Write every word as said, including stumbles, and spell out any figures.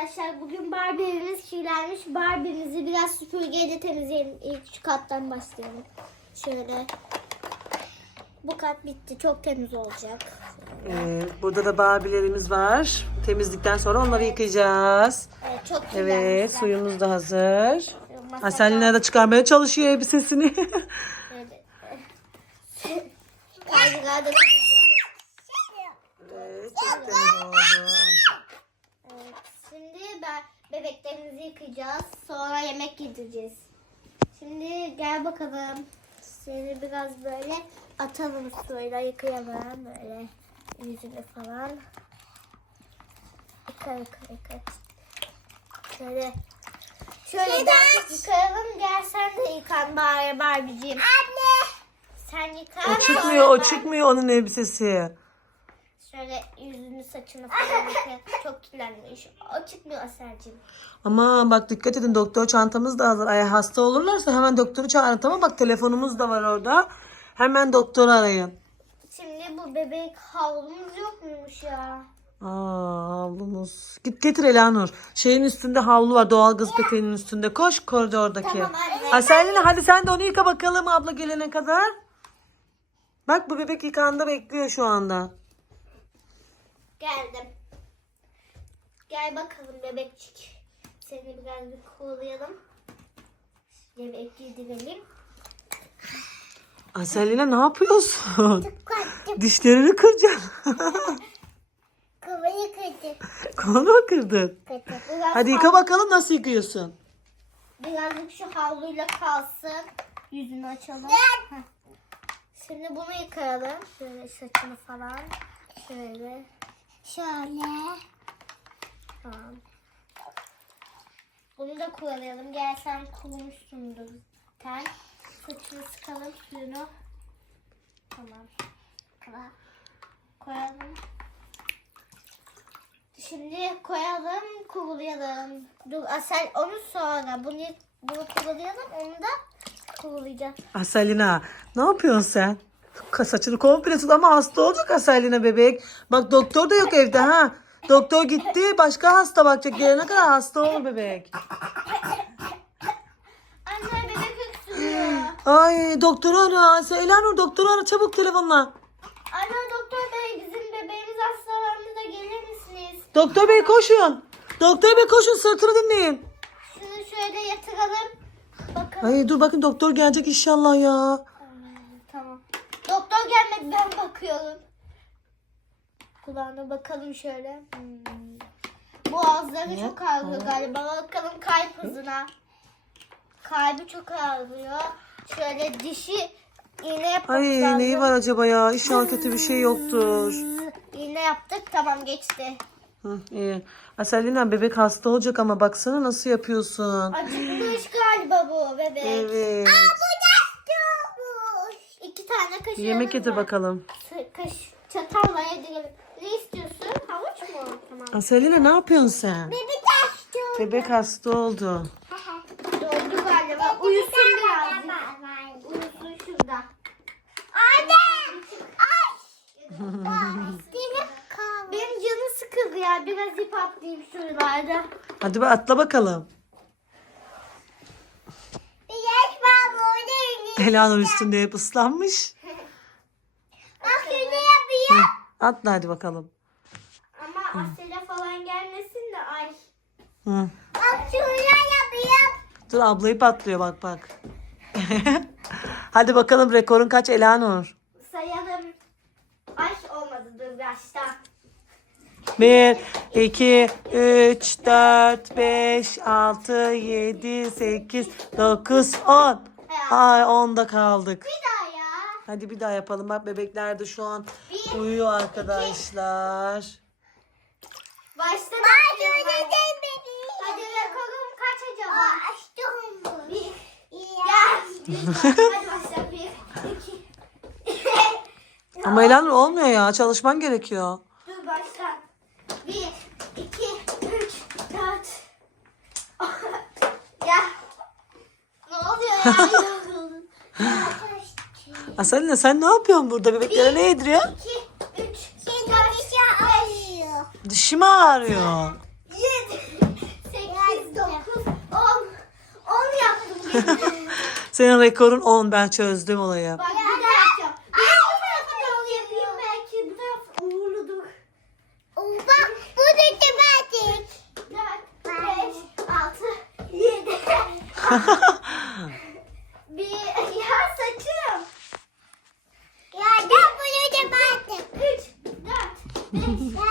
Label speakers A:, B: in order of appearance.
A: arkadaşlar. Bugün Barbie'miz kirlenmiş. Barbie'mizi biraz süpürgeyle temizleyelim. İlk şu kattan başlayalım. Şöyle. Bu kat bitti. Çok temiz olacak.
B: Evet, burada da Barbie'lerimiz var. Temizlikten sonra onları yıkayacağız.
A: Evet, çok
B: Evet,
A: kirlenmişler.
B: suyumuz da hazır.
A: Masada-
B: Aselina da çıkarmaya çalışıyor elbisesini.
A: Evet. Kaydırağı da temizliyoruz.
B: Evet, çok temiz oldu.
A: Evet. Şimdi ben bebeklerimizi yıkayacağız. Sonra yemek yedireceğiz. Şimdi gel bakalım. Seni biraz böyle atalım suyla yıkayalım böyle yüzünü falan. Yıka yıka yıka. Şöyle şöyle daha yıkayalım. Gel sen de yıkan bari Barbie'ciğim. Anne. Sen yıka.
B: O çıkmıyor, o
A: Ben
B: çıkmıyor onun elbisesi.
A: Şöyle yüzünü saçını falan yıka. Çok kirlenmiş. O çıkmıyor Asel'cim.
B: Ama bak dikkat edin, doktor çantamız da hazır. Eğer hasta olurlarsa hemen doktoru çağırın, tamam, bak telefonumuz da var orada. Hemen doktoru arayın.
A: Şimdi bu bebek havlumuz yok muymuş ya?
B: Aa, havlumuz. Git getir Elanur. Şeyin üstünde havlu var, doğalgaz peteğinin üstünde. Koş koridordaki.
A: Tamam anne.
B: Aselina hadi sen de onu yıka bakalım abla gelene kadar. Bak bu bebek yıkandı, bekliyor şu anda.
A: Geldim. Gel bakalım bebekçik. Seni biraz bir kovalayalım. Yemek yedirelim.
B: Aselina ne yapıyorsun? Dişlerini kıracaksın.
A: Kafayı kırdı.
B: Kolunu mu kırdın?
A: Biraz
B: Hadi yıka bakalım nasıl yıkıyorsun.
A: Birazcık şu havluyla kalsın. Yüzünü açalım. Heh. Şimdi bunu yıkayalım. Şöyle saçını falan. Şöyle. Şöyle. Tamam. Bunu da kurulayalım. Gel sen kurumuşsundur. Ten. Saçını sıkalım suyunu. Tamam. Kıra. Koyalım. Şimdi koyalım, kurulayalım. Dur Asel onu sonra. Bunu bunu kurulayalım, onu da kurulayacağız.
B: Aselina ne yapıyorsun sen? Ka- Saçını komple tut ama hasta olacak Aselina bebek. Bak doktor da yok evde ha. Doktor gitti, başka hasta bakacak, gelene kadar hasta olur bebek.
A: Anne bebek öksürüyor.
B: Ay doktoru ara. Elanur doktoru ara çabuk telefonla.
A: Anne doktor bey bizim bebeğimiz hastalandı da gelir misiniz?
B: Doktor bey koşun. Doktor bey koşun, sırtını dinleyin.
A: Şunu şöyle yatıralım. Bakalım.
B: Ay dur bakın doktor gelecek inşallah ya.
A: Hmm, tamam. Doktor gelmedi ben bakıyorum. Kulağına bakalım şöyle. Hmm. Boğazları
B: Ne?
A: çok ağrıyor galiba. Bakalım kalp hızına. Kalbi çok ağrıyor. Şöyle dişi iğne yapmamız
B: Ay
A: lazım.
B: neyi var acaba ya? İnşallah kötü bir şey yoktur.
A: İğne yaptık tamam geçti.
B: Hı, iyi. Aselina bebek hasta olacak ama baksana nasıl yapıyorsun.
A: Acıkmış galiba bu bebek.
B: Evet.
A: İki tane kaşığımız
B: Yemek getir
A: var.
B: bakalım.
A: Kaş, çatalla yedirelim. Ne istiyorsun? Havuç mu? Tamam.
B: Aselina ne yapıyorsun sen?
A: Bebek açtı.
B: Bebek hasta oldu.
A: Doldu galiba. Uyusun birazcık. Uyusun şurada. Anne! Ay! Benim canım sıkıldı ya. Biraz ip atlayayım şuralarda.
B: Hadi be atla bakalım.
A: Yaş var burada.
B: Elanur üstünde hep ıslanmış.
A: Bak şöyle yapıyor.
B: Atla hadi bakalım.
A: Ama Asela falan gelmesin de ay.
B: Hı.
A: Bak şöyle yapıyor.
B: Dur ablayı patlıyor bak bak. Hadi bakalım rekorun kaç Elanur?
A: Sayalım. Ay olmadı dur başta.
B: bir, iki, üç, dört, beş, altı, yedi, sekiz, dokuz, on. Ay onda kaldık.
A: Bir daha ya.
B: Hadi bir daha yapalım. Bak bebekler de şu an
A: Bir,
B: uyuyor arkadaşlar.
A: Başta başlayalım. Hadi rekorum kaç acaba? Açtım. Bir. Gel. Hadi başla. Bir, iki.
B: Ama Elanur olmuyor ya. Çalışman gerekiyor.
A: Dur başla. Bir, iki, üç, dört. Ya. Ne oluyor ya?
B: Aselina sen ne yapıyorsun burada? Bebeklere ne yediriyorsun?
A: İki, üç, dört, beş,
B: Dişi mi ağrıyor?
A: yedi,
B: Senin rekorun on, ben çözdüm olayı.
A: Bak bir daha yapacağım. Ben bu tarafa doğru yapayım, belki bu taraf uğurludur. Bak bu da tematik. dört, beş, altı, yedi. Bir, ya saçım. Ya gel buraya tematik. üç, dört, beş,